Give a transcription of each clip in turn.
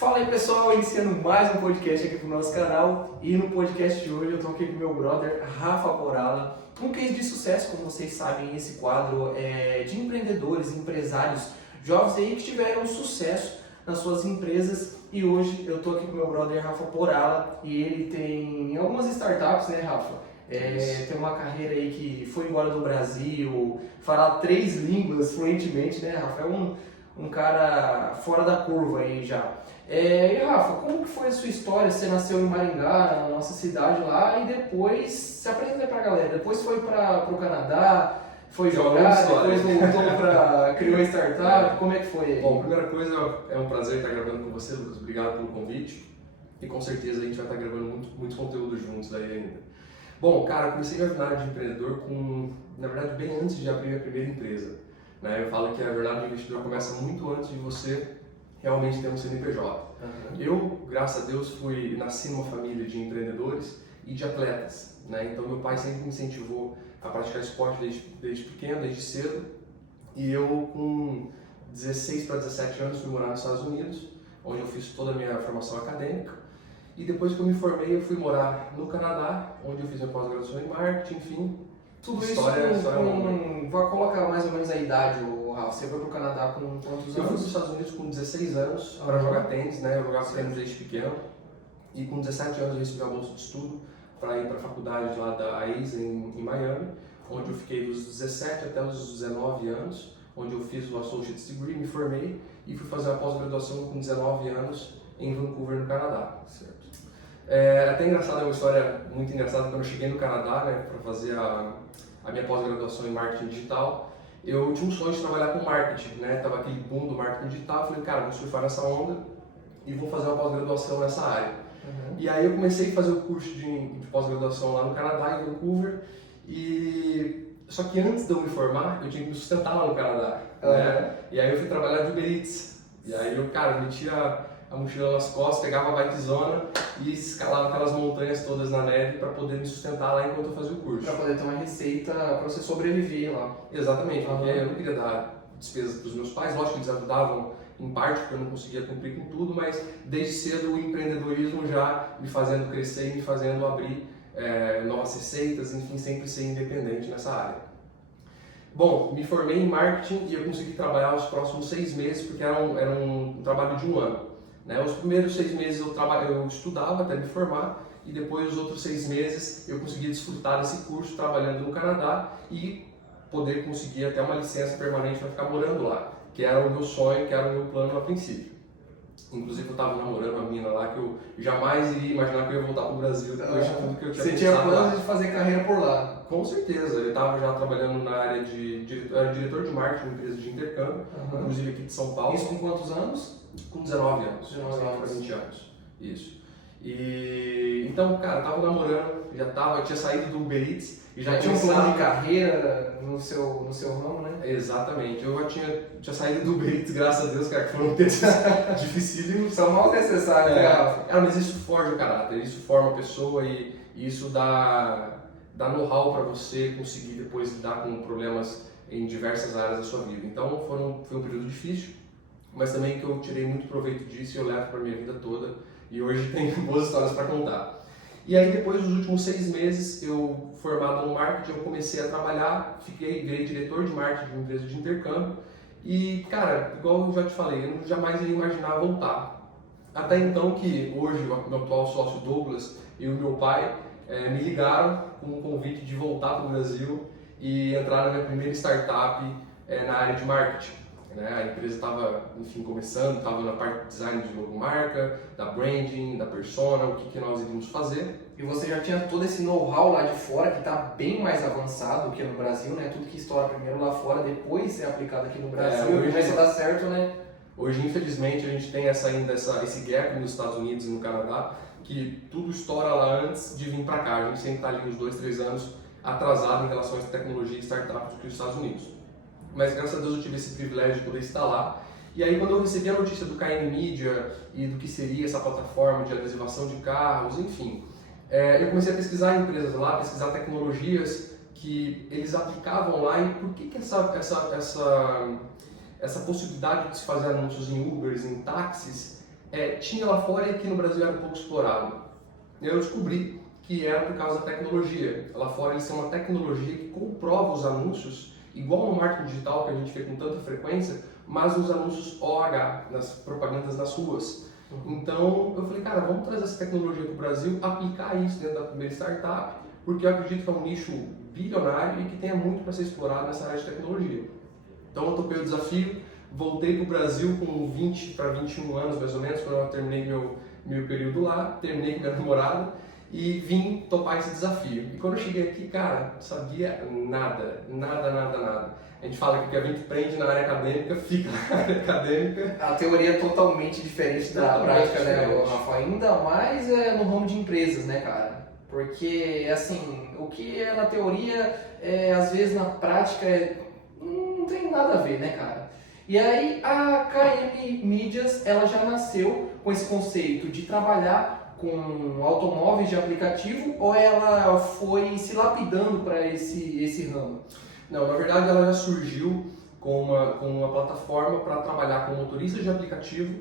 Fala aí pessoal, iniciando mais um podcast aqui pro nosso canal. E no podcast de hoje eu tô aqui com meu brother Rafa Porala. Um case de sucesso, como vocês sabem, esse quadro é de empreendedores, empresários, jovens aí que tiveram sucesso nas suas empresas. E hoje eu tô aqui com meu brother Rafa Porala e ele tem algumas startups, né, Rafa? Tem uma carreira aí que foi embora do Brasil, fala 3 línguas fluentemente, né, Rafa? É um cara fora da curva aí já. E Rafa, como que foi a sua história? Você nasceu em Maringá, na nossa cidade lá, e depois se apresenta aí pra galera. Depois foi para o Canadá, foi jogar, depois voltou para criou a startup. Como é que foi aí? Bom, primeira coisa, é um prazer estar gravando com você, Lucas. Obrigado pelo convite. E com certeza a gente vai estar gravando muito conteúdo juntos aí ainda. Bom, cara, eu comecei minha jornada de empreendedor na verdade, bem antes de abrir minha primeira empresa. Né? Eu falo que a jornada de investidor começa muito antes de você realmente ter um CNPJ. Uhum. Eu, graças a Deus, nasci numa família de empreendedores e de atletas. Né? Então, meu pai sempre me incentivou a praticar esporte desde pequeno, desde cedo. E eu, com 16 para 17 anos, fui morar nos Estados Unidos, onde eu fiz toda a minha formação acadêmica. E depois que eu me formei, eu fui morar no Canadá, onde eu fiz minha pós-graduação em marketing, enfim. Tudo História isso vai colocar mais ou menos a idade, Rafa. Você foi pro Canadá com quantos anos? Eu fui para os Estados Unidos com 16 anos para jogar tênis, né? Eu jogava tênis desde pequeno. E com 17 anos eu recebi a bolsa de estudo para ir para a faculdade lá da AISA em Miami, onde eu fiquei dos 17 até os 19 anos, onde eu fiz o Associate's Degree, me formei e fui fazer a pós-graduação com 19 anos em Vancouver, no Canadá. Certo. Até engraçado, é uma história muito engraçada. Quando eu cheguei no Canadá, né, para fazer a minha pós-graduação em marketing digital, eu tinha um sonho de trabalhar com marketing, né? Tava aquele boom do marketing digital. Eu falei, cara, vou surfar nessa onda e vou fazer uma pós-graduação nessa área. Uhum. E aí eu comecei a fazer o curso de pós-graduação lá no Canadá, em Vancouver. Só que antes de eu me formar, eu tinha que me sustentar lá no Canadá. Né? E aí eu fui trabalhar de Uber Eats. E aí eu, cara, metia a mochila nas costas, pegava a bikezona e escalava aquelas montanhas todas na neve para poder me sustentar lá enquanto eu fazia o curso. Para poder ter uma receita para você sobreviver lá. Exatamente, porque eu não queria dar despesas para os meus pais. Lógico que eles ajudavam em parte, porque eu não conseguia cumprir com tudo, mas desde cedo o empreendedorismo já me fazendo crescer e me fazendo abrir novas receitas, enfim, sempre ser independente nessa área. Bom, me formei em marketing e eu consegui trabalhar os próximos 6 meses, porque era um trabalho de 1 ano. Né? Os primeiros 6 meses eu estudava até me formar, e depois os outros 6 meses eu consegui desfrutar desse curso trabalhando no Canadá e poder conseguir até uma licença permanente para ficar morando lá, que era o meu sonho, que era o meu plano a princípio. Inclusive eu estava namorando uma menina lá que eu jamais iria imaginar que eu ia voltar para o Brasil depois de tudo que eu tinha Você tinha planos de fazer carreira por lá? Com certeza, eu estava já trabalhando na área eu era diretor de marketing de uma empresa de intercâmbio, inclusive aqui de São Paulo. Isso com quantos anos? Com 19 anos, 19 anos. 20 anos, isso. E então, cara, eu tava namorando, eu tinha saído do Uber Eats e já tinha um plano de carreira no seu ramo, né? Exatamente, eu já tinha saído do Uber Eats, graças a Deus, cara, que foram tempos dificílimos. São mal necessários, né, Rafa? Mas isso forja o caráter, isso forma a pessoa e isso dá know-how para você conseguir depois lidar com problemas em diversas áreas da sua vida. Então foi um período difícil, mas também que eu tirei muito proveito disso e eu levo para minha vida toda e hoje tenho boas histórias para contar. E aí depois dos últimos 6 meses, eu formado no marketing, eu comecei a trabalhar, virei diretor de marketing de uma empresa de intercâmbio e, cara, igual eu já te falei, eu jamais ia imaginar voltar. Até então que hoje o meu atual sócio Douglas e o meu pai me ligaram com um convite de voltar para o Brasil e entrar na minha primeira startup na área de marketing. Né? A empresa estava, enfim, começando, estava na parte de design de logomarca, da branding, da persona, o que nós iríamos fazer. E você já tinha todo esse know-how lá de fora, que está bem mais avançado que no Brasil, né? Tudo que estoura primeiro lá fora, depois é aplicado aqui no Brasil, e começa a dar certo, né? Hoje, infelizmente, a gente tem ainda esse gap nos Estados Unidos e no Canadá, que tudo estoura lá antes de vir para cá. A gente sempre está ali uns 2, 3 anos atrasado em relação a tecnologia e startups do que os Estados Unidos. Mas graças a Deus eu tive esse privilégio de poder estar lá. E aí quando eu recebi a notícia do KM Media e do que seria essa plataforma de adesivação de carros, enfim, eu comecei a pesquisar empresas lá, pesquisar tecnologias que eles aplicavam lá e por que essa possibilidade de se fazer anúncios em Ubers, em táxis, tinha lá fora e aqui no Brasil era um pouco explorado. E aí eu descobri que era por causa da tecnologia. Lá fora eles têm uma tecnologia que comprova os anúncios, igual no marketing digital que a gente vê com tanta frequência, mas nos anúncios OH, nas propagandas nas ruas. Então eu falei, cara, vamos trazer essa tecnologia para o Brasil, aplicar isso dentro da primeira startup, porque eu acredito que é um nicho bilionário e que tenha muito para ser explorado nessa área de tecnologia. Então eu topei o desafio, voltei para o Brasil com 20 para 21 anos mais ou menos, quando eu terminei meu período lá, terminei com minha namorada e vim topar esse desafio. E quando eu cheguei aqui, cara, não sabia nada. A gente fala que o que a gente aprende na área acadêmica fica na área acadêmica. A teoria é totalmente diferente da prática, né, Rafa? Ainda mais no ramo de empresas, né, cara? Porque, assim, o que é na teoria, às vezes na prática, não tem nada a ver, né, cara? E aí a KM Mídias, ela já nasceu com esse conceito de trabalhar com automóveis de aplicativo, ou ela foi se lapidando para esse ramo? Não, na verdade ela já surgiu com uma plataforma para trabalhar com motoristas de aplicativo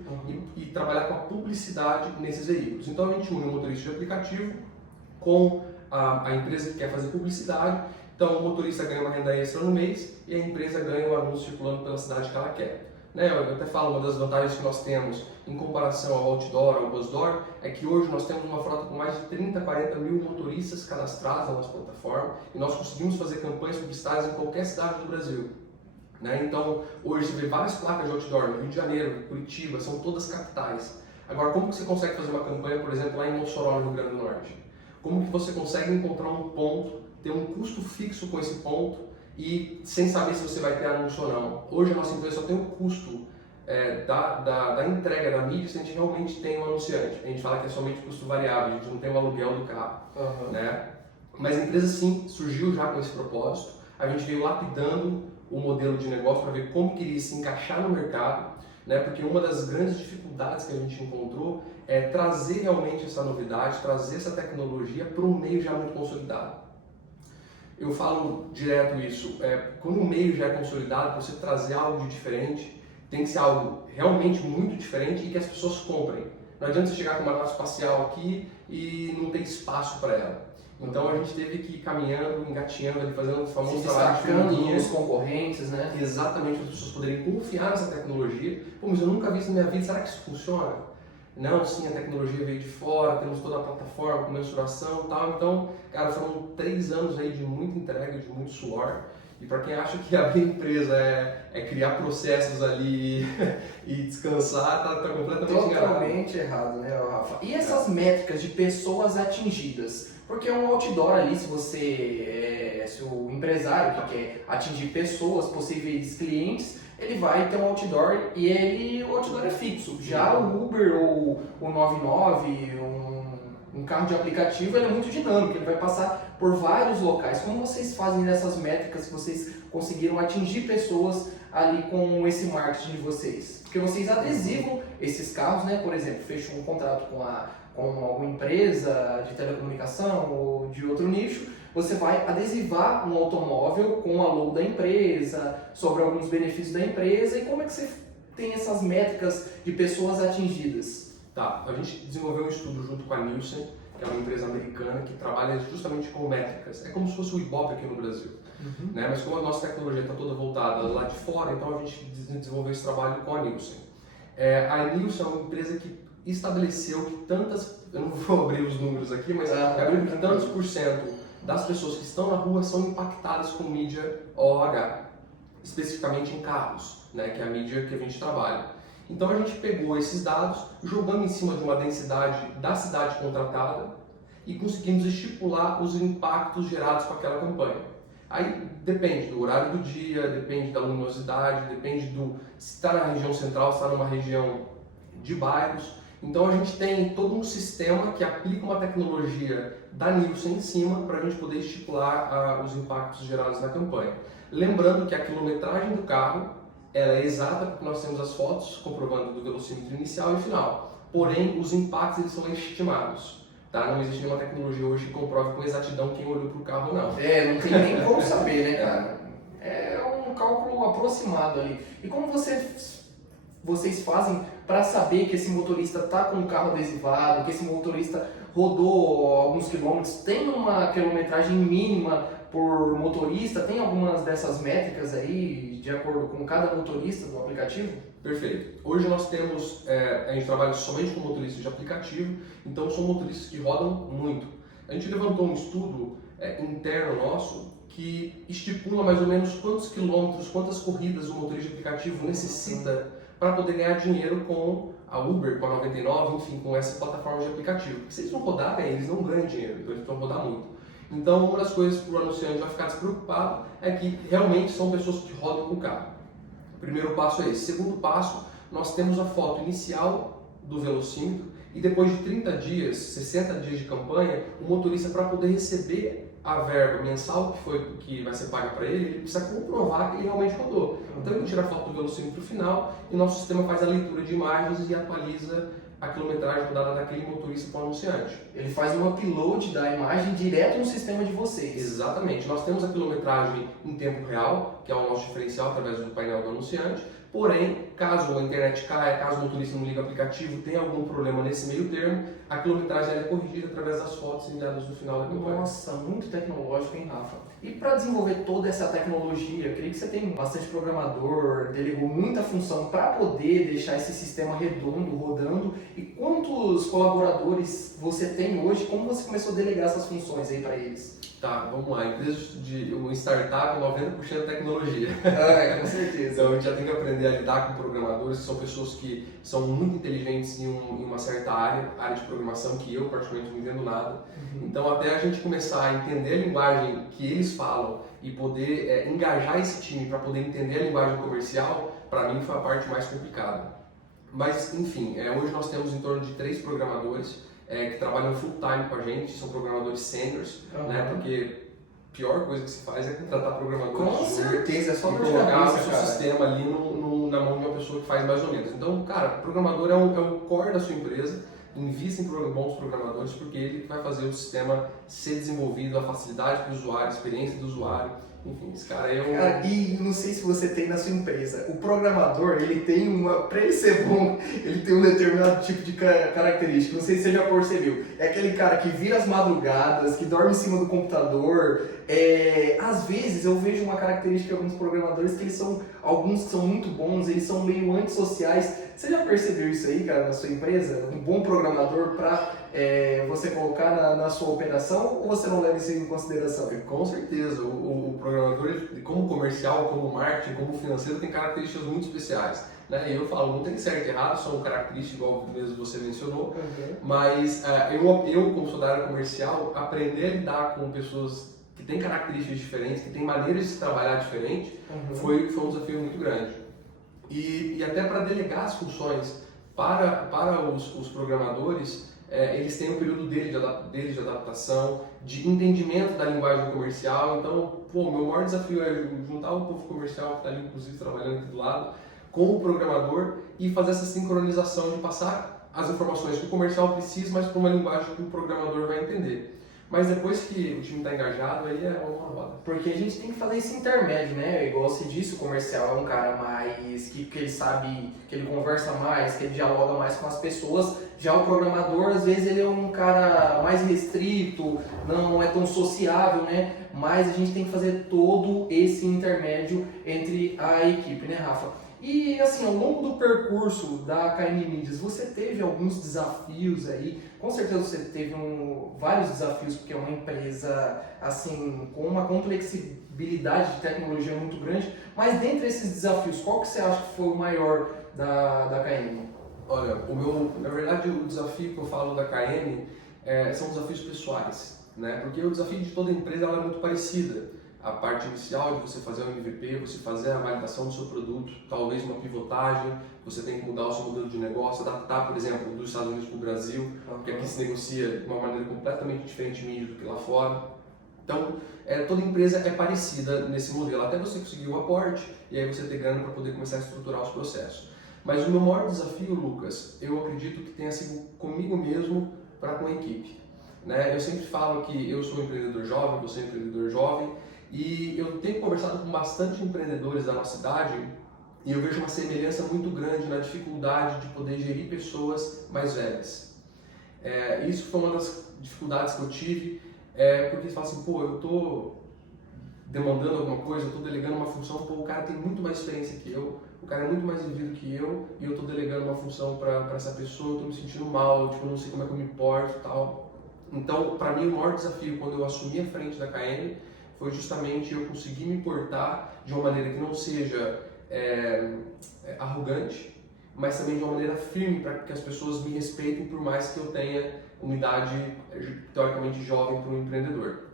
e trabalhar com a publicidade nesses veículos. Então a gente une o motorista de aplicativo com a empresa que quer fazer publicidade. Então o motorista ganha uma renda extra no mês e a empresa ganha um anúncio circulando pela cidade que ela quer. Eu até falo, uma das vantagens que nós temos em comparação ao outdoor, ao busdoor, é que hoje nós temos uma frota com mais de 30, 40 mil motoristas cadastrados na nossa plataforma e nós conseguimos fazer campanhas publicitárias em qualquer cidade do Brasil. Então, hoje você vê várias placas de outdoor no Rio de Janeiro, Curitiba, são todas capitais. Agora, como que você consegue fazer uma campanha, por exemplo, lá em Mossoró, no Rio Grande do Norte? Como que você consegue encontrar um ponto, ter um custo fixo com esse ponto e sem saber se você vai ter anúncio ou não? Hoje a nossa empresa só tem o custo da entrega da mídia se a gente realmente tem um anunciante. A gente fala que é somente custo variável, a gente não tem o aluguel do carro. Mas a empresa sim surgiu já com esse propósito. A gente veio lapidando o modelo de negócio para ver como queria se encaixar no mercado, porque uma das grandes dificuldades que a gente encontrou é trazer realmente essa novidade, trazer essa tecnologia para um meio já muito consolidado. Eu falo direto isso, quando o meio já é consolidado, você trazer algo de diferente, tem que ser algo realmente muito diferente e que as pessoas comprem. Não adianta você chegar com uma nave espacial aqui e não ter espaço para ela. Então a gente teve que ir caminhando, engatinhando, ali, fazendo o famoso trabalho de formiguinha. Os concorrentes, né? Exatamente, para as pessoas poderem confiar nessa tecnologia. Pô, mas eu nunca vi isso na minha vida, será que isso funciona? Não, sim, a tecnologia veio de fora, temos toda a plataforma com mensuração e tal. Então, cara, foram 3 anos aí de muita entrega, de muito suor. E para quem acha que abrir empresa é criar processos ali e descansar, tá completamente enganado. Totalmente errado, né, Rafa? E essas métricas de pessoas atingidas? Porque um outdoor ali, se o empresário que quer atingir pessoas, possíveis clientes, ele vai ter um outdoor e o outdoor é fixo. Já o Uber ou o 99, um carro de aplicativo, ele é muito dinâmico, ele vai passar por vários locais. Como vocês fazem nessas métricas que vocês conseguiram atingir pessoas ali com esse marketing de vocês? Porque vocês adesivam esses carros, né? Por exemplo, fecham um contrato com alguma empresa de telecomunicação ou de outro nicho, você vai adesivar um automóvel com a logo da empresa, sobre alguns benefícios da empresa. E como é que você tem essas métricas de pessoas atingidas? Tá, a gente desenvolveu um estudo junto com a Nielsen, que é uma empresa americana que trabalha justamente com métricas. É como se fosse o Ibope aqui no Brasil. Mas como a nossa tecnologia está toda voltada lá de fora, então a gente desenvolveu esse trabalho com a Nielsen. A Nielsen é uma empresa que estabeleceu que eu não vou abrir os números aqui, mas abriu que tantos por cento das pessoas que estão na rua são impactadas com mídia OH, especificamente em carros, que é a mídia que a gente trabalha. Então a gente pegou esses dados, jogamos em cima de uma densidade da cidade contratada e conseguimos estipular os impactos gerados com aquela campanha. Aí depende do horário do dia, depende da luminosidade, depende se está na região central, se está numa região de bairros. Então a gente tem todo um sistema que aplica uma tecnologia da Nielsen em cima para a gente poder estipular os impactos gerados na campanha. Lembrando que a quilometragem do carro ela é exata porque nós temos as fotos comprovando do velocímetro inicial e final. Porém, os impactos eles são estimados. Não existe nenhuma tecnologia hoje que comprove com exatidão quem olhou para o carro ou não. Não tem nem como saber, né, cara? É um cálculo aproximado ali. E como vocês fazem para saber que esse motorista está com o carro adesivado, que esse motorista rodou alguns quilômetros, tem uma quilometragem mínima por motorista, tem algumas dessas métricas aí, de acordo com cada motorista do aplicativo? Perfeito. Hoje nós temos, a gente trabalha somente com motoristas de aplicativo, então são motoristas que rodam muito. A gente levantou um estudo interno nosso que estipula mais ou menos quantos quilômetros, quantas corridas o motorista de aplicativo necessita para poder ganhar dinheiro com a Uber, com a 99, enfim, com essas plataformas de aplicativo. Porque se eles não rodarem, eles não ganham dinheiro, então eles precisam rodar muito. Então, uma das coisas que o anunciante vai ficar despreocupado é que realmente são pessoas que rodam com o carro. O primeiro passo é esse. Segundo passo, nós temos a foto inicial do velocímetro e depois de 30 dias, 60 dias de campanha, o motorista, para poder receber a verba mensal que vai ser paga para ele, ele precisa comprovar que ele realmente rodou. Então ele tira a foto do velocímetro final e o nosso sistema faz a leitura de imagens e atualiza a quilometragem rodada daquele motorista para o anunciante. Ele faz um upload da imagem direto no sistema de vocês. Exatamente. Nós temos a quilometragem em tempo real, que é o nosso diferencial através do painel do anunciante. Porém, caso a internet caia, caso o motorista não liga o aplicativo, tenha algum problema nesse meio termo, a quilometragem é corrigida através das fotos enviadas no final da campanha. Nossa, muito tecnológico, hein, Rafa? E para desenvolver toda essa tecnologia, eu creio que você tem bastante programador, delegou muita função para poder deixar esse sistema redondo, rodando. E quantos colaboradores você tem hoje? Como você começou a delegar essas funções aí para eles? Tá, vamos lá. Empresa de uma startup, 90% tecnologia. Com certeza. Então a gente já tem que aprender a lidar com programadores, que são pessoas que são muito inteligentes em uma certa área de programação, que eu particularmente não entendo nada. Então até a gente começar a entender a linguagem que eles falam e poder engajar esse time para poder entender a linguagem comercial, para mim foi a parte mais complicada. Mas enfim, hoje nós temos em torno de 3 programadores que trabalham full time com a gente, são programadores seniors, né? Porque a pior coisa que se faz é contratar programadores. Com certeza, é só e dor de colocar cabeça, o seu cara. sistema ali na mão de uma pessoa que faz mais ou menos. Então, cara, o programador é o core da sua empresa. Invista em bons programadores, porque ele vai fazer o sistema ser desenvolvido, a facilidade para o usuário, a experiência do usuário. Enfim, esse cara é Cara, e não sei se você tem na sua empresa, o programador, ele tem para ele ser bom, ele tem um determinado tipo de característica, não sei se você já percebeu, é aquele cara que vira as madrugadas, que dorme em cima do computador, às vezes eu vejo uma característica de alguns programadores que eles são, alguns que são muito bons, eles são meio antissociais. Você já percebeu isso aí, cara, na sua empresa? Um bom programador para você colocar na sua operação, ou você não leva isso em consideração? Com certeza, o programador, como comercial, como marketing, como financeiro, tem características muito especiais. Né? E eu falo, não tem certo e errado, são características igual mesmo você mencionou, mas eu, como sou da área comercial, aprender a lidar com pessoas que têm características diferentes, que têm maneiras de se trabalhar diferente, foi um desafio muito grande. E até para delegar as funções para os programadores, eles têm um período deles de adaptação, de entendimento da linguagem comercial. Então, o meu maior desafio é juntar o povo comercial que está ali, inclusive, trabalhando aqui do lado, com o programador e fazer essa sincronização de passar as informações que o comercial precisa, mas para uma linguagem que o programador vai entender. Mas depois que o time está engajado, aí é uma roda. Porque a gente tem que fazer esse intermédio, né? Igual você disse, o comercial é um cara mais que ele sabe, que ele conversa mais, que ele dialoga mais com as pessoas. Já o programador, às vezes, ele é um cara mais restrito, não é tão sociável, né? Mas a gente tem que fazer todo esse intermédio entre a equipe, né, Rafa? E assim, ao longo do percurso da KM Mídias, você teve alguns desafios aí? Com certeza você teve vários desafios, porque é uma empresa assim, com uma complexibilidade de tecnologia muito grande. Mas dentre esses desafios, qual que você acha que foi o maior da KM? Olha, na verdade, o desafio que eu falo da KM são desafios pessoais, né? Porque o desafio de toda empresa ela é muito parecida. A parte inicial de você fazer o MVP, você fazer a validação do seu produto, talvez uma pivotagem, você tem que mudar o seu modelo de negócio, adaptar, por exemplo, dos Estados Unidos para o Brasil, porque aqui se negocia de uma maneira completamente diferente de mídia do que lá fora. Então, toda empresa é parecida nesse modelo, até você conseguir o aporte e aí você ter grana para poder começar a estruturar os processos. Mas o meu maior desafio, Lucas, eu acredito que tenha sido comigo mesmo para com a equipe. Né? Eu sempre falo que eu sou um empreendedor jovem, você é um empreendedor jovem, e eu tenho conversado com bastante empreendedores da nossa cidade E eu vejo uma semelhança muito grande na dificuldade de poder gerir pessoas mais velhas. Isso foi uma das dificuldades que eu tive, porque você fala assim, pô, eu tô demandando alguma coisa, eu tô delegando uma função, pô, o cara tem muito mais experiência que eu, o cara é muito mais vivido que eu, e eu tô delegando uma função para essa pessoa, eu tô me sentindo mal, tipo, eu não sei como é que eu me porto e tal. Então, para mim, o maior desafio quando eu assumi a frente da KM foi justamente eu conseguir me portar de uma maneira que não seja arrogante, mas também de uma maneira firme para que as pessoas me respeitem, por mais que eu tenha uma idade teoricamente jovem para um empreendedor.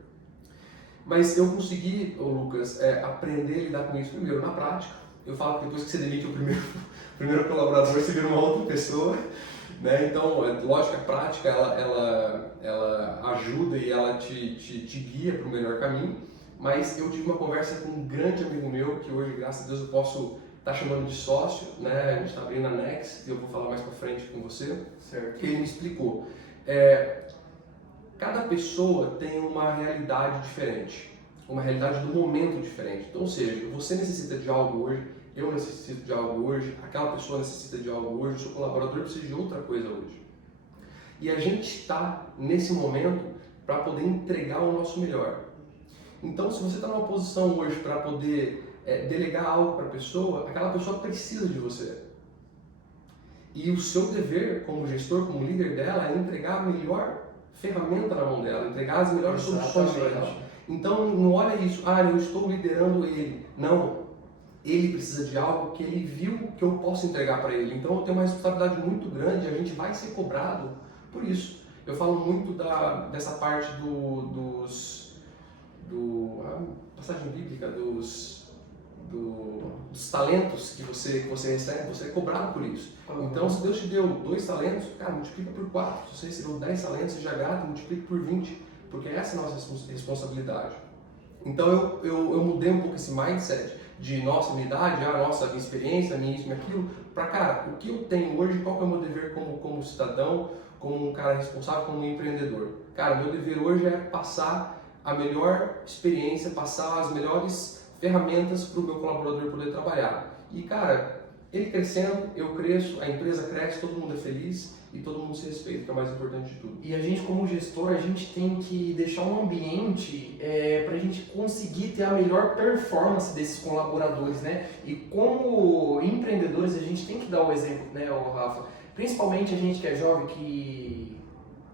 Mas eu consegui, Lucas, aprender a lidar com isso primeiro na prática. Eu falo que depois que você demite o primeiro colaborador, você vira uma outra pessoa. Né? Então, lógico que a prática ela ajuda e ela te guia para o melhor caminho, mas eu tive uma conversa com um grande amigo meu, que hoje, graças a Deus, eu posso estar chamando de sócio, né? A gente está abrindo a Next, e eu vou falar mais para frente com você, certo. que ele me explicou. Cada pessoa tem uma realidade diferente, uma realidade do momento diferente. Então, ou seja, você necessita de algo hoje, eu necessito de algo hoje, aquela pessoa necessita de algo hoje, o seu colaborador precisa de outra coisa hoje. E a gente está nesse momento para poder entregar o nosso melhor. Então, se você está numa posição hoje para poder delegar algo para a pessoa, aquela pessoa precisa de você. E o seu dever como gestor, como líder dela, é entregar a melhor ferramenta na mão dela, entregar as melhores soluções para ela. Então, não olha isso, eu estou liderando ele. Não. Ele precisa de algo que ele viu que eu posso entregar para ele. Então eu tenho uma responsabilidade muito grande e a gente vai ser cobrado por isso. Eu falo muito dessa parte a passagem bíblica, dos talentos que você recebe, você é cobrado por isso. Então, se Deus te deu 2 talentos, cara, multiplica por 4. Se você recebeu 10 talentos, seja grato, multiplica por 20, porque essa é a nossa responsabilidade. Então, eu mudei um pouco esse mindset de minha idade, minha experiência, minha isso, minha aquilo, para, cara, o que eu tenho hoje, qual que é o meu dever como cidadão, como um cara responsável, como um empreendedor. Cara, meu dever hoje é passar a melhor experiência, passar as melhores ferramentas para o meu colaborador poder trabalhar. E, cara, ele crescendo, eu cresço, a empresa cresce, todo mundo é feliz e todo mundo se respeita, que é o mais importante de tudo. E a gente, como gestor, a gente tem que deixar um ambiente para a gente conseguir ter a melhor performance desses colaboradores, né? E como empreendedores, a gente tem que dar o exemplo, né, Rafa? Principalmente a gente que é jovem, que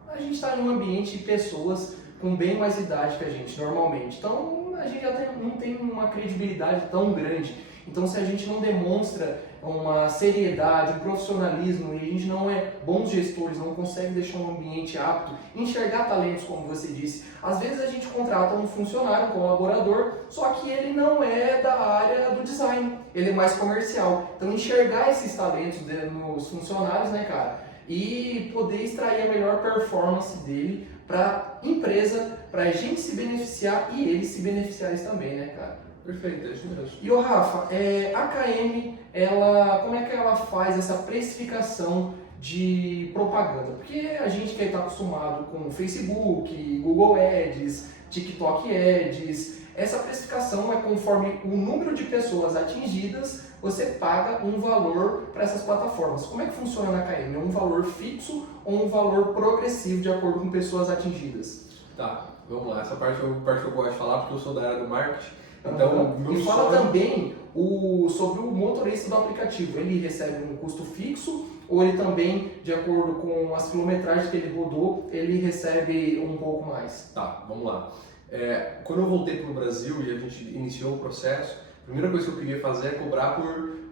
a gente está em um ambiente de pessoas com bem mais idade que a gente, normalmente. Então, a gente já não tem uma credibilidade tão grande. Então, se a gente não demonstra uma seriedade, um profissionalismo, e a gente não é bons gestores, não consegue deixar um ambiente apto, enxergar talentos, como você disse. Às vezes a gente contrata um funcionário, um colaborador, só que ele não é da área do design, ele é mais comercial. Então, enxergar esses talentos nos funcionários, né, cara, e poder extrair a melhor performance dele para a empresa, para a gente se beneficiar e eles se beneficiarem também, né, cara? Perfeito, é isso mesmo. E o Rafa, a KM, como é que ela faz essa precificação de propaganda? Porque a gente que está acostumado com Facebook, Google Ads, TikTok Ads, essa precificação é conforme o número de pessoas atingidas, você paga um valor para essas plataformas. Como é que funciona na KM? É um valor fixo ou um valor progressivo de acordo com pessoas atingidas? Tá, vamos lá. Essa parte é a parte que eu gosto de falar porque eu sou da área do marketing. Então, e fala também sobre o motorista do aplicativo. Ele recebe um custo fixo ou ele também, de acordo com as quilometragens que ele rodou, ele recebe um pouco mais? Tá, vamos lá. Quando eu voltei para o Brasil e a gente iniciou o processo, a primeira coisa que eu queria fazer é cobrar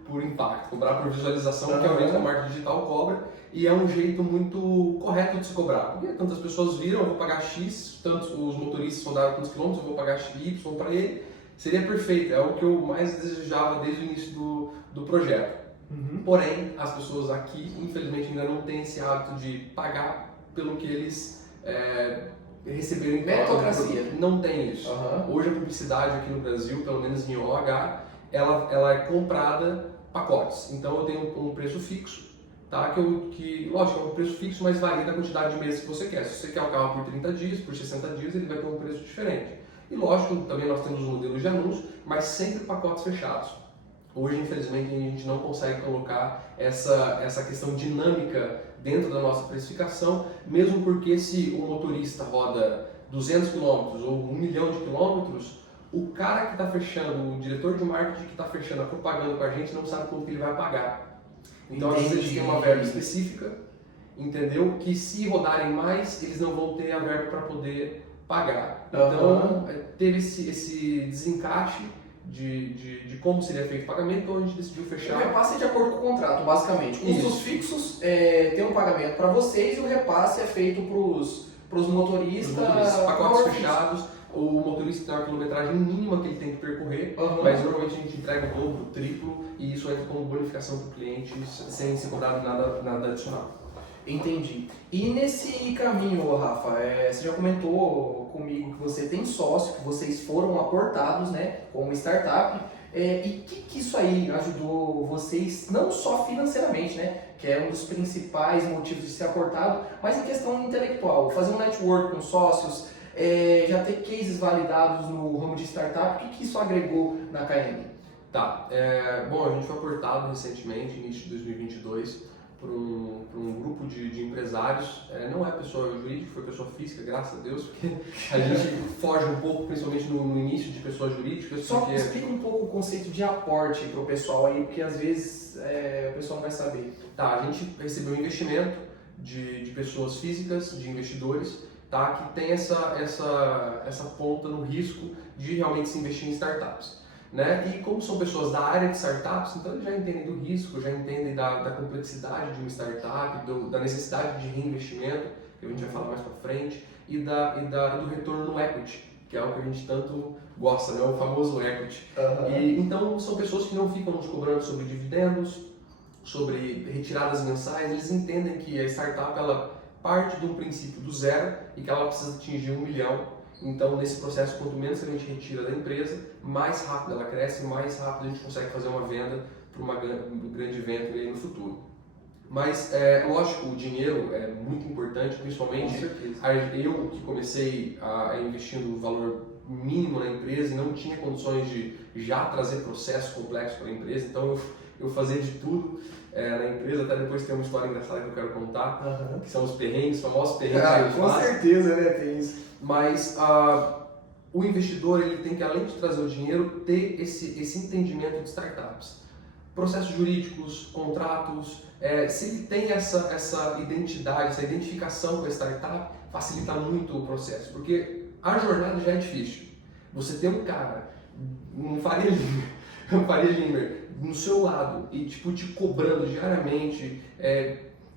por impacto, cobrar por visualização, que é o jeito que a marca digital cobra, e é um jeito muito correto de se cobrar. Porque tantas pessoas viram, eu vou pagar X, tantos os motoristas rodaram tantos quilômetros, eu vou pagar Y para ele. Seria perfeito, é o que eu mais desejava desde o início do projeto. Porém, as pessoas aqui, infelizmente, ainda não têm esse hábito de pagar pelo que eles receberam em meritocracia. Não tem isso. Hoje a publicidade aqui no Brasil, pelo menos em OH, ela é comprada pacotes. Então eu tenho um preço fixo, tá? Lógico, é um preço fixo, mas varia da quantidade de meses que você quer. Se você quer o carro por 30 dias, por 60 dias, ele vai ter um preço diferente. E lógico, também nós temos modelos de anúncio, mas sempre pacotes fechados. Hoje, infelizmente, a gente não consegue colocar essa questão dinâmica dentro da nossa precificação, mesmo porque se o motorista roda 200 km ou 1 milhão de quilômetros, o cara que está fechando, o diretor de marketing que está fechando a propaganda com a gente não sabe quanto que ele vai pagar. Então, às vezes, eles têm uma verba específica, entendeu? Que se rodarem mais, eles não vão ter a verba para poder pagar. Então, teve esse desencaixe de como seria feito o pagamento, então a gente decidiu fechar. O repasse é de acordo com o contrato, basicamente. Custos fixos tem um pagamento para vocês e o repasse é feito para os motoristas. Pacotes fechados, o motorista tem uma quilometragem mínima que ele tem que percorrer, mas normalmente a gente entrega o dobro, o triplo, e isso entra como bonificação para o cliente sem ser cobrado nada adicional. Entendi. E nesse caminho, Rafa, você já comentou comigo que você tem sócio, que vocês foram aportados, né, como startup. E que isso aí ajudou vocês, não só financeiramente, né, que é um dos principais motivos de ser aportado, mas em questão intelectual, fazer um network com sócios, já ter cases validados no ramo de startup, o que isso agregou na KM? Tá, bom, a gente foi aportado recentemente, início de 2022, por um grupo de empresários, não é pessoa jurídica, foi pessoa física, graças a Deus, porque a gente foge um pouco, principalmente no início de pessoas jurídicas. Só porque... explica um pouco o conceito de aporte para o pessoal aí, porque às vezes o pessoal não vai saber. Tá, a gente recebeu um investimento de pessoas físicas, de investidores, tá, que tem essa ponta no risco de realmente se investir em startups. Né? E como são pessoas da área de startups, então eles já entendem do risco, já entendem da complexidade de uma startup, da necessidade de reinvestimento, que a gente vai falar mais para frente, e do retorno no equity, que é o que a gente tanto gosta, né? O famoso equity. E, então são pessoas que não ficam nos cobrando sobre dividendos, sobre retiradas mensais, eles entendem que a startup ela parte de um princípio do zero e que ela precisa atingir 1 milhão. Então, nesse processo, quanto menos a gente retira da empresa, mais rápido ela cresce, mais rápido a gente consegue fazer uma venda para um grande evento aí no futuro. Mas, lógico, o dinheiro é muito importante, principalmente eu que comecei a investir no valor mínimo na empresa e não tinha condições de já trazer processos complexos para a empresa, então eu fazia de tudo na empresa, até depois tem uma história engraçada que eu quero contar, que são os perrengues, famosos perrengues que a gente faz. Com certeza, né, tem isso. Mas o investidor ele tem que, além de trazer o dinheiro, ter esse entendimento de startups. Processos jurídicos, contratos, se ele tem essa identidade, essa identificação com a startup, facilita muito o processo, porque a jornada já é difícil. Você tem um cara, um Faria Limer, no seu lado e tipo, te cobrando diariamente,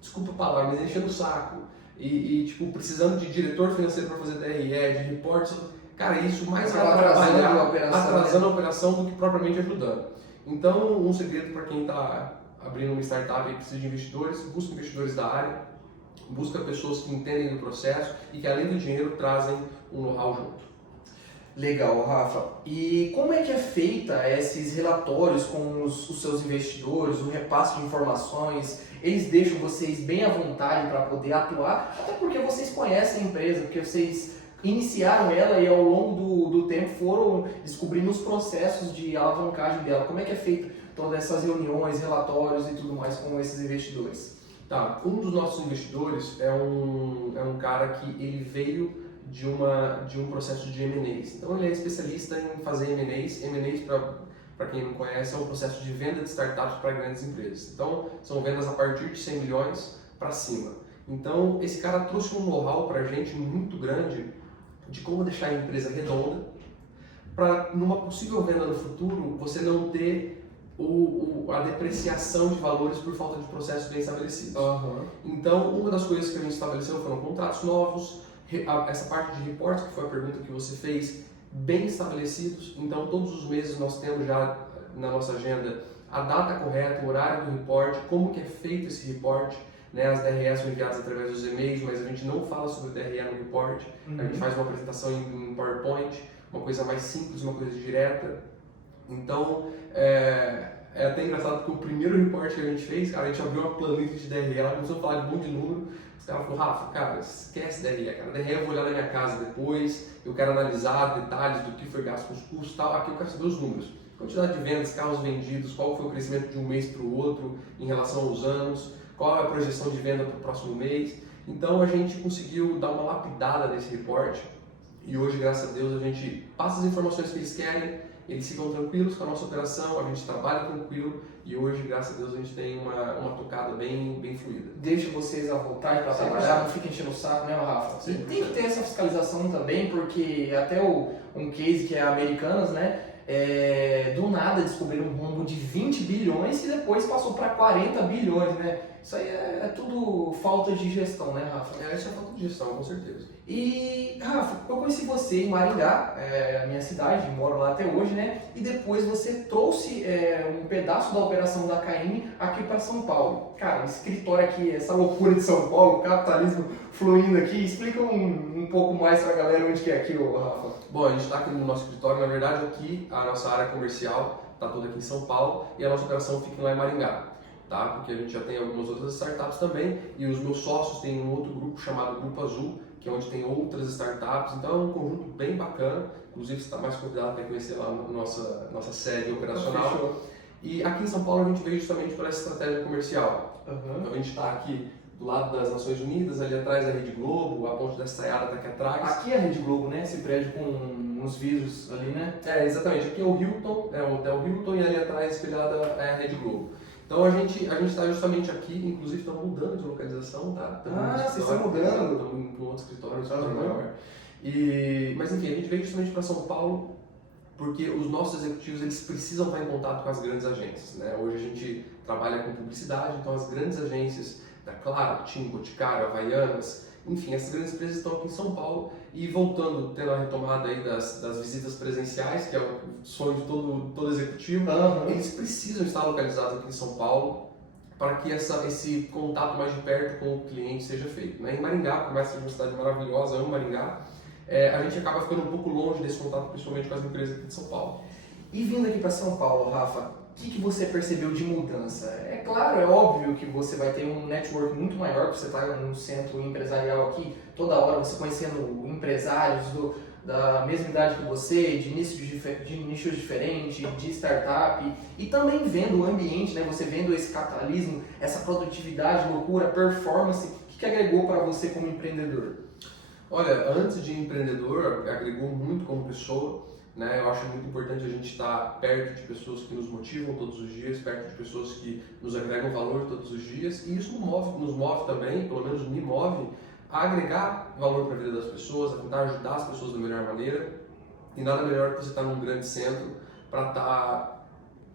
desculpa a palavra, mas enchendo o saco, e tipo, precisando de diretor financeiro para fazer DRE, de reportes, cara, isso mais vai atrapalhar, atrasando a operação do que propriamente ajudando. Então, um segredo para quem está abrindo uma startup e precisa de investidores, busca investidores da área, busca pessoas que entendem do processo e que além do dinheiro trazem um know-how junto. Legal, Rafa. E como é que é feita esses relatórios com os seus investidores, o repasse de informações? Eles deixam vocês bem à vontade para poder atuar, até porque vocês conhecem a empresa, porque vocês iniciaram ela e ao longo do tempo foram descobrindo os processos de alavancagem dela. Como é que é feita todas essas reuniões, relatórios e tudo mais com esses investidores? Tá, um dos nossos investidores é um cara que ele veio de um processo de M&As. Então ele é especialista em fazer M&As. M&As, para quem não conhece, é um processo de venda de startups para grandes empresas. Então são vendas a partir de 100 milhões para cima. Então esse cara trouxe um know-how para a gente muito grande de como deixar a empresa redonda para numa possível venda no futuro você não ter a depreciação de valores por falta de processos bem estabelecidos. Então uma das coisas que a gente estabeleceu foram contratos novos, essa parte de reportes, que foi a pergunta que você fez, bem estabelecidos. Então, todos os meses nós temos já na nossa agenda a data correta, o horário do reporte, como que é feito esse reporte. Né? As DREs são enviadas através dos e-mails, mas a gente não fala sobre o DRE no reporte. A gente faz uma apresentação em PowerPoint, uma coisa mais simples, uma coisa direta. Então, é até engraçado porque o primeiro reporte que a gente fez, cara, a gente abriu uma planilha de DRE, ela começou a falar de um monte de número. Os caras falaram, Rafa, cara, esquece DRE, cara. DRE eu vou olhar na minha casa depois, eu quero analisar detalhes do que foi gasto com os custos e tal. Aqui eu quero saber os números. quantidade de vendas, carros vendidos, qual foi o crescimento de um mês para o outro em relação aos anos, qual é a projeção de venda para o próximo mês. Então a gente conseguiu dar uma lapidada nesse reporte e hoje, graças a Deus, a gente passa as informações que eles querem, eles ficam tranquilos com a nossa operação, a gente trabalha tranquilo e hoje, graças a Deus, a gente tem uma tocada bem fluida. Deixa vocês à vontade para trabalhar, não fica enchendo o saco, né, Rafa? E tem que ter essa fiscalização também, porque até um case que é Americanas, né? Do nada descobriram um rombo de 20 bilhões e depois passou para 40 bilhões, né? Isso aí é tudo falta de gestão, né, Rafa? Isso é falta de gestão, com certeza. E, Rafa, eu conheci você em Maringá, a minha cidade, moro lá até hoje, né? E depois você trouxe um pedaço da operação da KM aqui para São Paulo. Cara, o escritório aqui, essa loucura de São Paulo, o capitalismo fluindo aqui. Explica um pouco mais para a galera onde que é aqui, Rafa. Bom, a gente está aqui no nosso escritório, na verdade aqui a nossa área comercial está toda aqui em São Paulo e a nossa operação fica lá em Maringá. Tá? Porque a gente já tem algumas outras startups também e os meus sócios têm um outro grupo chamado Grupo Azul, que é onde tem outras startups, então é um conjunto bem bacana, inclusive você está mais convidado para conhecer lá a nossa sede operacional. E aqui em São Paulo a gente veio justamente por essa estratégia comercial. Então a gente está aqui do lado das Nações Unidas, ali atrás da Rede Globo, a ponte da Estaiada está aqui atrás. Aqui é a Rede Globo, né? Esse prédio com uns vidros ali, né? Exatamente, aqui é o Hilton, é o Hotel Hilton e ali atrás espelhada é a Rede Globo. Então a gente está justamente aqui, inclusive estamos mudando de localização, tá? Vocês estão mudando? Estamos indo para um outro escritório maior. Mas enfim, a gente veio justamente para São Paulo porque os nossos executivos eles precisam estar em contato com as grandes agências, né? Hoje a gente trabalha com publicidade, então as grandes agências da Claro, TIM, Boticário, Havaianas, enfim, essas grandes empresas estão aqui em São Paulo e voltando, tendo a retomada aí das visitas presenciais, que é o sonho de todo executivo, eles precisam estar localizados aqui em São Paulo para que esse contato mais de perto com o cliente seja feito. Né? Em Maringá, por mais que seja uma cidade maravilhosa, amo Maringá, a gente acaba ficando um pouco longe desse contato, principalmente com as empresas aqui de São Paulo. E vindo aqui para São Paulo, Rafa, o que você percebeu de mudança? É claro, é óbvio que você vai ter um network muito maior, porque você está num centro empresarial aqui, toda hora você conhecendo empresários da mesma idade que você, de nichos diferentes, de startup, e também vendo o ambiente, né? Você vendo esse capitalismo, essa produtividade, loucura, performance, o que agregou para você como empreendedor? Olha, antes de empreendedor, agregou muito como pessoa. Né? Eu acho muito importante a gente estar perto de pessoas que nos motivam todos os dias, perto de pessoas que nos agregam valor todos os dias, e isso nos move também, pelo menos me move, a agregar valor para a vida das pessoas, a tentar ajudar as pessoas da melhor maneira, e nada melhor que você estar num grande centro para estar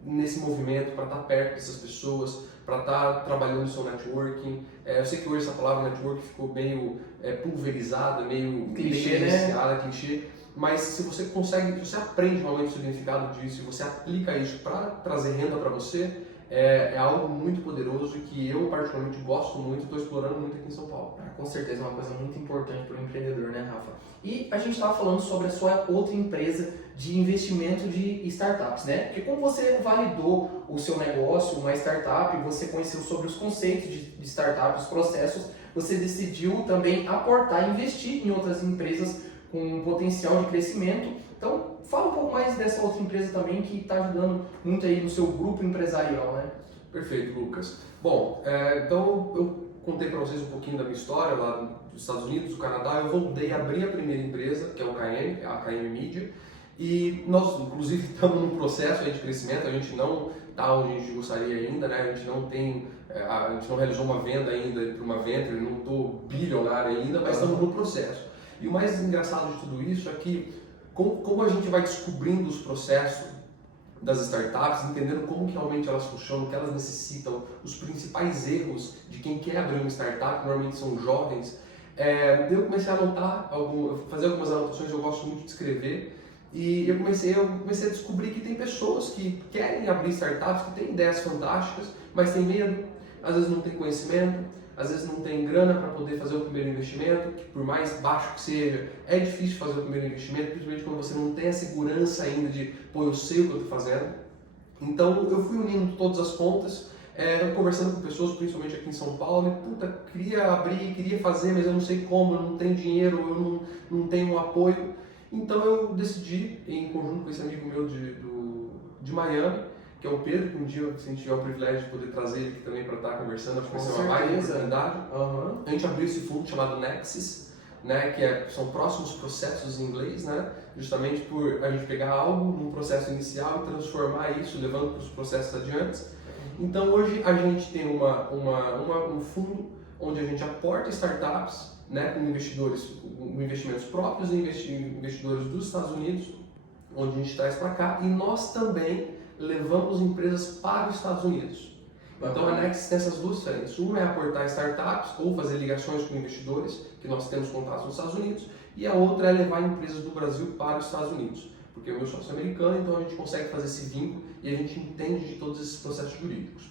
nesse movimento, para estar perto dessas pessoas, para estar trabalhando no seu networking. Eu sei que hoje essa palavra networking ficou meio pulverizada, meio clichê, né? Clichê. Mas se você aprende realmente o significado disso e você aplica isso para trazer renda para você, é algo muito poderoso e que eu particularmente gosto muito e estou explorando muito aqui em São Paulo. Com certeza é uma coisa muito importante para o empreendedor, né, Rafa? E a gente estava falando sobre a sua outra empresa de investimento de startups, né? Porque como você validou o seu negócio, uma startup, você conheceu sobre os conceitos de startup, os processos, você decidiu também aportar, investir em outras empresas com um potencial de crescimento. Então, fala um pouco mais dessa outra empresa também que está ajudando muito aí no seu grupo empresarial, né? Perfeito, Lucas. Bom, então eu contei para vocês um pouquinho da minha história lá dos Estados Unidos, do Canadá. Eu voltei a abrir a primeira empresa, que é o KM, a KM Media, e nós, inclusive, estamos num processo aí de crescimento. A gente não está onde a gente gostaria ainda, né? A gente não realizou uma venda ainda para uma venture, não estou bilionário ainda, mas estamos no processo. E o mais engraçado de tudo isso é que, como a gente vai descobrindo os processos das startups, entendendo como que realmente elas funcionam, o que elas necessitam, os principais erros de quem quer abrir uma startup, que normalmente são jovens, eu comecei a anotar, fazer algumas anotações, eu gosto muito de escrever, e eu comecei a descobrir que tem pessoas que querem abrir startups, que têm ideias fantásticas, mas têm medo, às vezes não têm conhecimento, às vezes não tem grana para poder fazer o primeiro investimento, que por mais baixo que seja, é difícil fazer o primeiro investimento, principalmente quando você não tem a segurança ainda de, eu sei o que eu estou fazendo. Então eu fui unindo todas as pontas, conversando com pessoas, principalmente aqui em São Paulo, e queria abrir, queria fazer, mas eu não sei como, eu não tenho dinheiro, eu não tenho um apoio. Então eu decidi, em conjunto com esse amigo meu de Miami, que é o Pedro, que um dia, se a gente tiver o privilégio de poder trazer ele aqui também para estar conversando, acho que vai ser uma baita oportunidade. A gente abriu esse fundo chamado Nexus, né, são próximos processos em inglês, né, justamente por a gente pegar algo num processo inicial e transformar isso, levando para os processos adiantes. Então hoje a gente tem um fundo onde a gente aporta startups, né, com investimentos próprios e investidores dos Estados Unidos, onde a gente traz para cá, e nós também levamos empresas para os Estados Unidos. Então a Nexus tem essas duas frentes. Uma é aportar startups ou fazer ligações com investidores, que nós temos contatos nos Estados Unidos, e a outra é levar empresas do Brasil para os Estados Unidos, porque o meu sócio é americano, então a gente consegue fazer esse vínculo e a gente entende de todos esses processos jurídicos.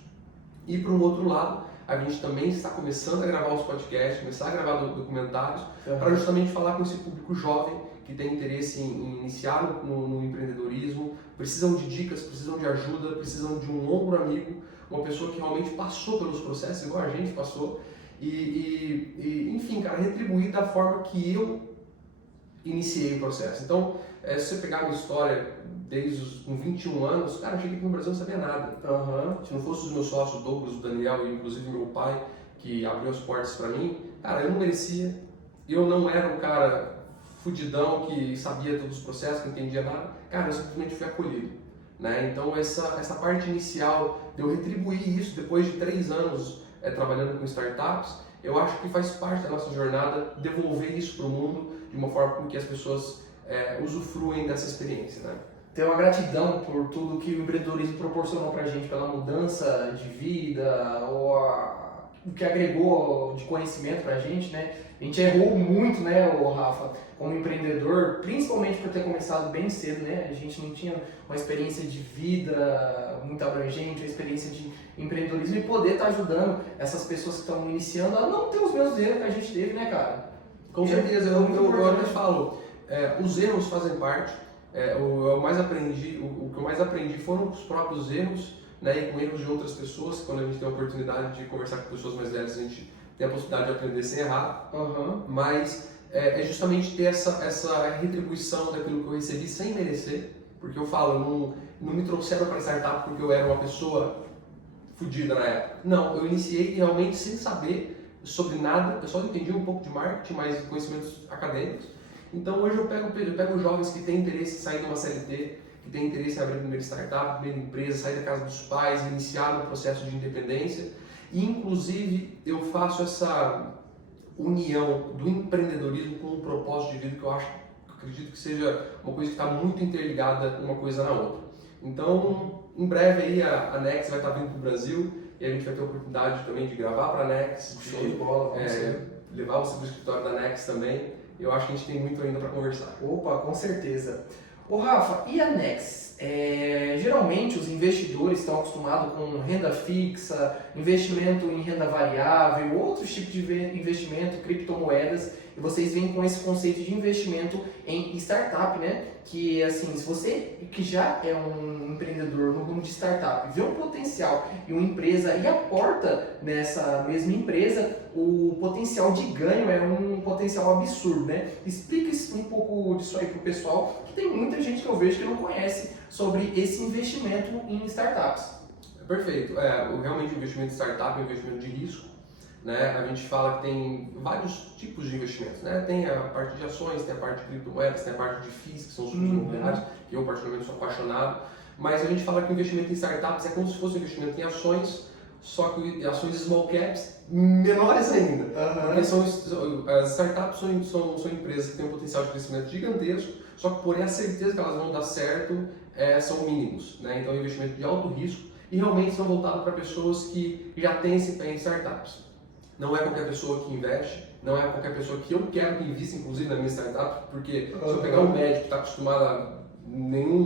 E por um outro lado, a gente também está começando a gravar os podcasts, começar a gravar documentários, para justamente falar com esse público jovem que tem interesse em iniciar no empreendedorismo, precisam de dicas, precisam de ajuda, precisam de um ombro amigo, uma pessoa que realmente passou pelos processos, igual a gente passou, enfim, cara, retribuir da forma que eu iniciei o processo. Então, se você pegar a minha história com 21 anos, cara, eu cheguei aqui no Brasil e não sabia nada. Se não fosse os meus sócios, o Douglas, o Daniel e inclusive meu pai, que abriu as portas para mim, cara, eu não merecia, eu não era um cara fudidão que sabia todos os processos, que entendia nada, cara, eu simplesmente fui acolhido. Né? Então essa parte inicial de eu retribuir isso depois de 3 anos trabalhando com startups, eu acho que faz parte da nossa jornada devolver isso para o mundo de uma forma com que as pessoas usufruem dessa experiência. Né? Ter uma gratidão por tudo que o empreendedorismo proporcionou para a gente, pela mudança de vida, ou o que agregou de conhecimento para a gente, né? A gente errou muito, né, Rafa, como empreendedor, principalmente por ter começado bem cedo, né? A gente não tinha uma experiência de vida muito abrangente, uma experiência de empreendedorismo, e poder estar ajudando essas pessoas que estão iniciando a não ter os mesmos erros que a gente teve, né, cara? Com certeza, eu até falo, os erros fazem parte. O que eu mais aprendi foram os próprios erros, né, e com erros de outras pessoas. Quando a gente tem a oportunidade de conversar com pessoas mais velhas, a gente tem a possibilidade de aprender sem errar. Mas é justamente ter essa retribuição daquilo que eu recebi sem merecer, porque eu falo, não me trouxeram para startup porque eu era uma pessoa fodida na época. Não, eu iniciei realmente sem saber sobre nada, eu só entendi um pouco de marketing, mas conhecimentos acadêmicos. Então hoje eu pego jovens que têm interesse em sair de uma CLT, que têm interesse em abrir a primeira startup, primeira empresa, sair da casa dos pais, iniciar um processo de independência. E inclusive eu faço essa união do empreendedorismo com um propósito de vida que eu acredito que seja uma coisa que está muito interligada uma coisa na outra. Então, em breve aí a Nex vai estar vindo para o Brasil e a gente vai ter a oportunidade também de gravar para a Nex, show de bola, levar você para o escritório da Nex também. Eu acho que a gente tem muito ainda para conversar. Opa, com certeza. Ô Rafa, e a Nex? Geralmente os investidores estão acostumados com renda fixa, investimento em renda variável, outros tipos de investimento, criptomoedas, e vocês vêm com esse conceito de investimento em startup, né? Que assim, se você que já é um empreendedor no ramo de startup, vê um potencial em uma empresa e aporta nessa mesma empresa, o potencial de ganho é um potencial absurdo, né? Explica um pouco disso aí pro pessoal, que tem muita gente que eu vejo que não conhece sobre esse investimento em startups. Perfeito. Realmente o investimento em startup é um investimento de risco. Né? A gente fala que tem vários tipos de investimentos, né? Tem a parte de ações, tem a parte de criptomoedas, tem a parte de FIIs, que são os fundos imobiliários, que eu particularmente sou apaixonado, mas a gente fala que o investimento em startups é como se fosse um investimento em ações, só que ações small caps menores ainda. Porque as startups são empresas que têm um potencial de crescimento gigantesco, só que porém a certeza que elas vão dar certo são mínimos, né? Então é um investimento de alto risco e realmente são voltados para pessoas que já têm esse pé em startups. Não é qualquer pessoa que investe, não é qualquer pessoa que eu quero que invista, inclusive na minha startup, porque se eu pegar um médico que está acostumado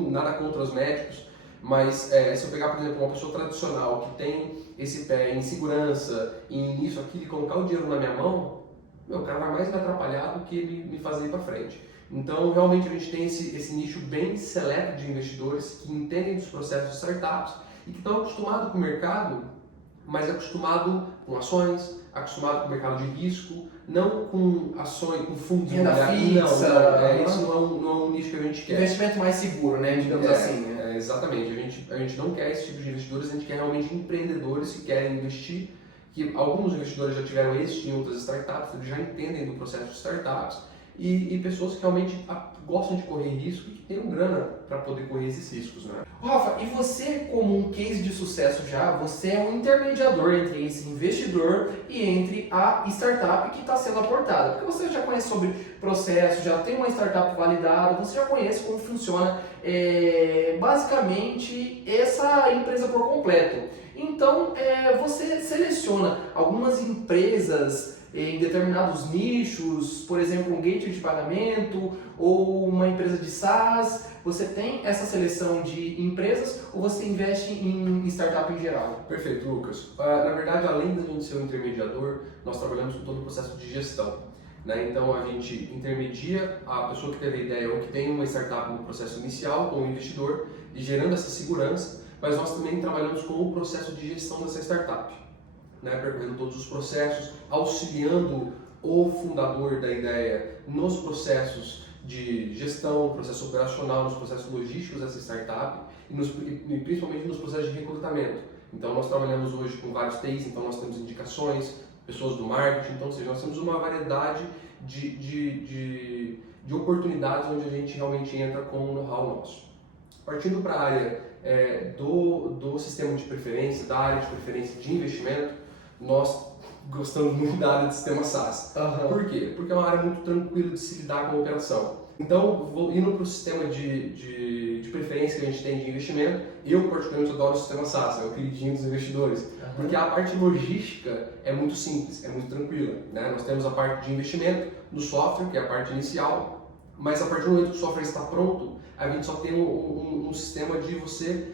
nada contra os médicos, mas se eu pegar, por exemplo, uma pessoa tradicional que tem esse pé em segurança, em isso, aquilo, e colocar o dinheiro na minha mão, o cara vai mais me atrapalhar do que me fazer ir para frente. Então, realmente, a gente tem esse nicho bem seleto de investidores que entendem dos processos de startups e que estão acostumados com o mercado, mas acostumado com ações, acostumado com o mercado de risco, não com ações, com fundos renda imobiliários. fixa. Isso não é um nicho que a gente quer. Investimento mais seguro, né? Digamos assim. Né? Exatamente. A gente não quer esse tipo de investidores, a gente quer realmente empreendedores que querem investir, que alguns investidores já tiveram êxito em outras startups, eles já entendem do processo de startups, e pessoas que realmente gostam de correr risco e que tenham grana para poder correr esses riscos, né? Rafa, e você, como um case de sucesso já, você é um intermediador entre esse investidor e entre a startup que está sendo aportada. Porque você já conhece sobre processo, já tem uma startup validada, você já conhece como funciona basicamente essa empresa por completo. Então, você seleciona algumas empresas em determinados nichos, por exemplo, um gateway de pagamento ou uma empresa de SaaS. Você tem essa seleção de empresas ou você investe em startup em geral? Perfeito, Lucas. Na verdade, além da gente ser um intermediador, nós trabalhamos com todo o processo de gestão. Né? Então, a gente intermedia a pessoa que teve a ideia ou que tem uma startup no processo inicial com o investidor e gerando essa segurança, mas nós também trabalhamos com o processo de gestão dessa startup, né? Percorrendo todos os processos, auxiliando o fundador da ideia nos processos de gestão, processo operacional, nos processos logísticos dessa startup e principalmente nos processos de recrutamento. Então, nós trabalhamos hoje com vários TIs, então nós temos indicações, pessoas do marketing, então, ou seja, nós temos uma variedade de oportunidades onde a gente realmente entra com o know-how nosso. Partindo para a área do sistema de preferência, da área de preferência de investimento, nós gostamos muito da área de sistema SaaS. Por quê? Porque é uma área muito tranquila de se lidar com a operação. Então, indo para o sistema de preferência que a gente tem de investimento, eu particularmente adoro o sistema SaaS, é o queridinho dos investidores, porque a parte logística é muito simples, é muito tranquila. Né? Nós temos a parte de investimento do software, que é a parte inicial, mas a partir do momento que o software está pronto, a gente só tem um sistema de você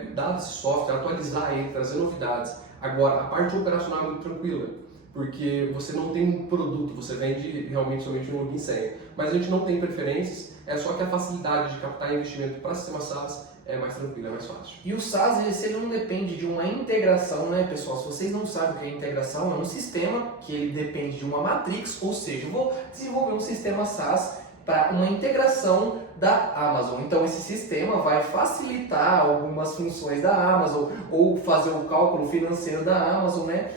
cuidar desse software, atualizar ele, trazer novidades. Agora, a parte operacional é muito tranquila, porque você não tem um produto, você vende realmente somente um login e senha. Mas a gente não tem preferências, é só que a facilidade de captar investimento para sistema SaaS é mais tranquila, é mais fácil. E o SaaS, ele não depende de uma integração, né, pessoal? Se vocês não sabem o que é integração, é um sistema que ele depende de uma matrix, ou seja, eu vou desenvolver um sistema SaaS para uma integração da Amazon. Então esse sistema vai facilitar algumas funções da Amazon ou fazer o cálculo financeiro da Amazon, né?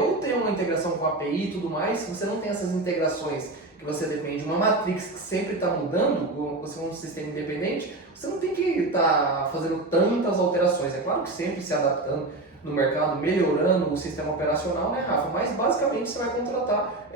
Ou ter uma integração com a API e tudo mais. Se você não tem essas integrações, que você depende de uma matrix que sempre está mudando, você é um sistema independente, você não tem que estar fazendo tantas alterações. É claro que sempre se adaptando no mercado, melhorando o sistema operacional, né, Rafa? Mas basicamente você vai contratar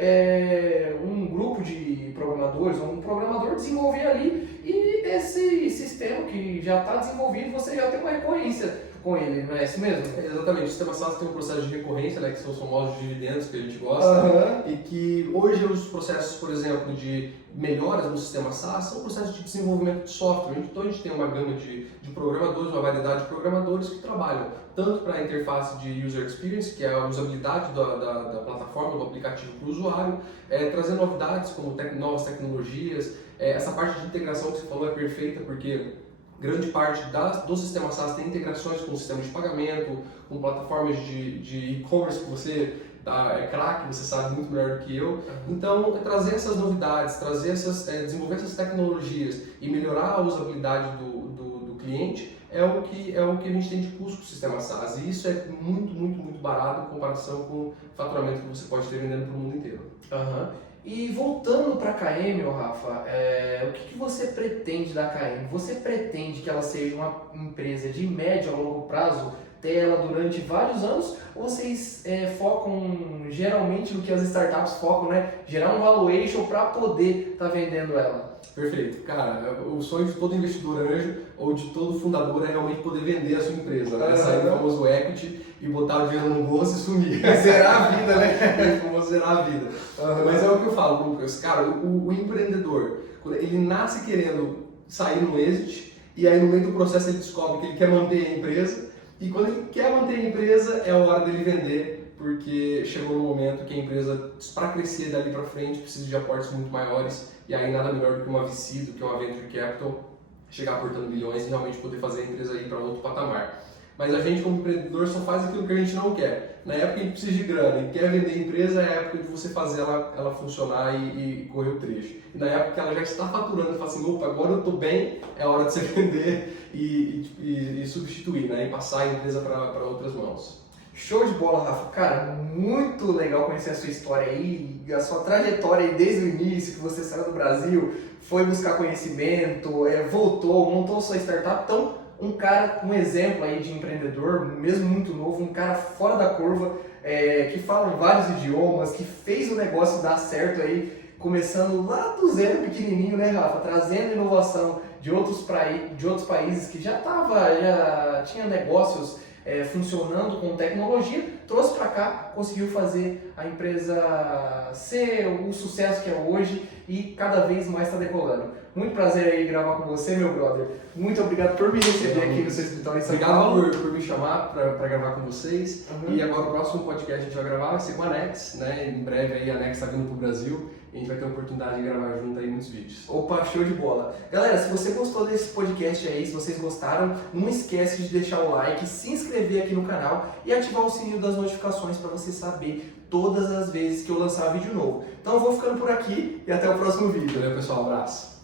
um grupo de programadores, ou um programador desenvolver ali, e esse sistema que já está desenvolvido, você já tem uma recorrência com ele, não é isso mesmo? Exatamente, o sistema SaaS tem um processo de recorrência, né, que são os famosos dividendos que a gente gosta, e que hoje os processos, por exemplo, de melhoras no sistema SaaS são processos de desenvolvimento de software. Então a gente tem uma gama de programadores, uma variedade de programadores que trabalham tanto para a interface de user experience, que é a usabilidade da plataforma, do aplicativo para o usuário, trazendo novidades como novas tecnologias. Essa parte de integração que você falou é perfeita, porque grande parte do sistema SaaS tem integrações com o sistema de pagamento, com plataformas de e-commerce que você é craque, você sabe muito melhor do que eu. Então, trazer essas novidades, desenvolver essas tecnologias e melhorar a usabilidade do cliente é o que a gente tem de custo com o sistema SaaS. E isso é muito, muito, muito barato em comparação com o faturamento que você pode ter vendendo para o mundo inteiro. E voltando para a KM, Rafa, o que você pretende da KM? Você pretende que ela seja uma empresa de médio a longo prazo, ter ela durante vários anos, ou vocês focam geralmente no que as startups focam, né? Gerar um valuation para poder estar vendendo ela? Perfeito. Cara, o sonho de todo investidor anjo ou de todo fundador é realmente poder vender a sua empresa, né? Sair do famoso equity e botar o dinheiro no bolso e sumir. Zerar a vida, né? É como zerar a vida. Mas é o que eu falo, Lucas. Cara, o empreendedor, ele nasce querendo sair no exit e aí no meio do processo ele descobre que ele quer manter a empresa e quando ele quer manter a empresa é a hora dele vender, porque chegou no momento que a empresa, para crescer dali para frente, precisa de aportes muito maiores e aí nada melhor do que uma VC, do que uma Venture Capital, chegar aportando milhões e realmente poder fazer a empresa ir para outro patamar. Mas a gente, como empreendedor, só faz aquilo que a gente não quer. Na época que a gente precisa de grana e quer vender a empresa, é a época de você fazer ela funcionar e correr o trecho. E na época que ela já está faturando, você fala assim, opa, agora eu estou bem, é hora de você vender e substituir, né? E passar a empresa para outras mãos. Show de bola, Rafa. Cara, muito legal conhecer a sua história aí, a sua trajetória aí desde o início, que você saiu do Brasil, foi buscar conhecimento, voltou, montou sua startup. Então, um exemplo aí de empreendedor, mesmo muito novo, um cara fora da curva, que fala vários idiomas, que fez o negócio dar certo aí, começando lá do zero pequenininho, né, Rafa? Trazendo inovação de outros países que já tinha negócios funcionando com tecnologia, trouxe para cá, conseguiu fazer a empresa ser o sucesso que é hoje e cada vez mais está decolando. Muito prazer aí gravar com você, meu brother. Muito obrigado por me receber aqui no seu escritório em São Paulo. Obrigado por me chamar para gravar com vocês. E agora o próximo podcast que a gente vai gravar vai ser com a Nex, né? Em breve aí a Nex está vindo para o Brasil e a gente vai ter a oportunidade de gravar junto aí muitos vídeos. Opa, show de bola. Galera, se você gostou desse podcast aí, se vocês gostaram, não esquece de deixar o like, se inscrever aqui no canal e ativar o sininho das notificações para você saber todas as vezes que eu lançar vídeo novo. Então eu vou ficando por aqui e até o próximo vídeo. Valeu, pessoal. Um abraço.